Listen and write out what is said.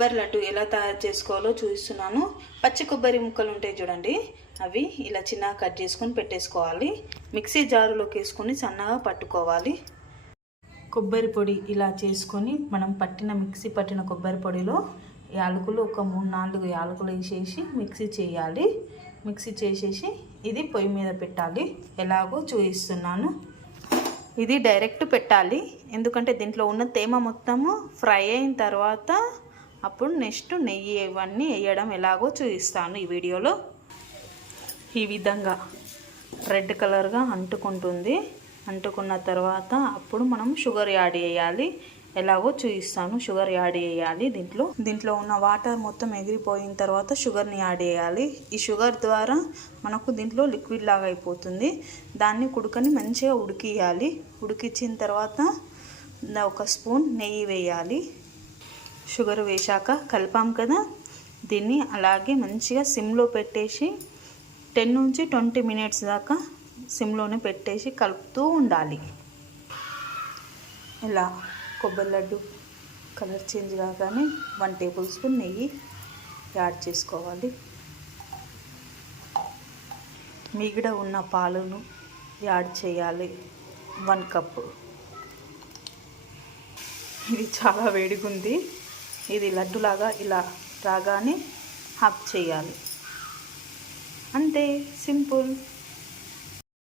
కొబ్బరి లడ్డు ఎలా తయారు చేసుకోవాలో చూపిస్తున్నాను. పచ్చి కొబ్బరి ముక్కలు ఉంటాయి చూడండి. అవి ఇలా చిన్నగా కట్ చేసుకొని పెట్టేసుకోవాలి. మిక్సీ జారులోకి వేసుకొని సన్నగా పట్టుకోవాలి. కొబ్బరి పొడి ఇలా చేసుకొని మనం పట్టిన మిక్సీ పట్టిన కొబ్బరి పొడిలో యాలకులు ఒక మూడు నాలుగు యాలకులు వేసేసి మిక్సీ చేయాలి. మిక్సీ చేసేసి ఇది పొయ్యి మీద పెట్టాలి. ఎలాగో చూపిస్తున్నాను. ఇది డైరెక్ట్ పెట్టాలి. ఎందుకంటే దీంట్లో ఉన్న తేమ మొత్తము ఫ్రై అయిన తర్వాత అప్పుడు నెక్స్ట్ నెయ్యి ఇవన్నీ వేయడం ఎలాగో చూపిస్తాను ఈ వీడియోలో. ఈ విధంగా రెడ్ కలర్గా అంటుకుంటుంది. అంటుకున్న తర్వాత అప్పుడు మనం షుగర్ యాడ్ చేయాలి. ఎలాగో చూపిస్తాను షుగర్ యాడ్ చేయాలి దీంట్లో. దీంట్లో ఉన్న వాటర్ మొత్తం ఎగిరిపోయిన తర్వాత షుగర్ని యాడ్ చేయాలి. ఈ షుగర్ ద్వారా మనకు దీంట్లో లిక్విడ్ లాగా అయిపోతుంది. దాన్ని కుడుకని మంచిగా ఉడికియాలి. ఉడికించిన తర్వాత ఒక స్పూన్ నెయ్యి వేయాలి. షుగర్ వేశాక కలిపాం కదా. దీన్ని అలాగే మంచిగా సిమ్లో పెట్టేసి టెన్ నుంచి ట్వంటీ మినిట్స్ దాకా సిమ్లోనే పెట్టేసి కలుపుతూ ఉండాలి. ఇలా కొబ్బరి లడ్డు కలర్ చేంజ్ కాగానే వన్ టేబుల్ స్పూన్ నెయ్యి యాడ్ చేసుకోవాలి. మిగిడ ఉన్న పాలను యాడ్ చేయాలి వన్ కప్పు. ఇది చాలా వేడిగుంది. ఇది లడ్డులాగా ఇలా రాగానే హాఫ్ చేయాలి. అంతే సింపుల్.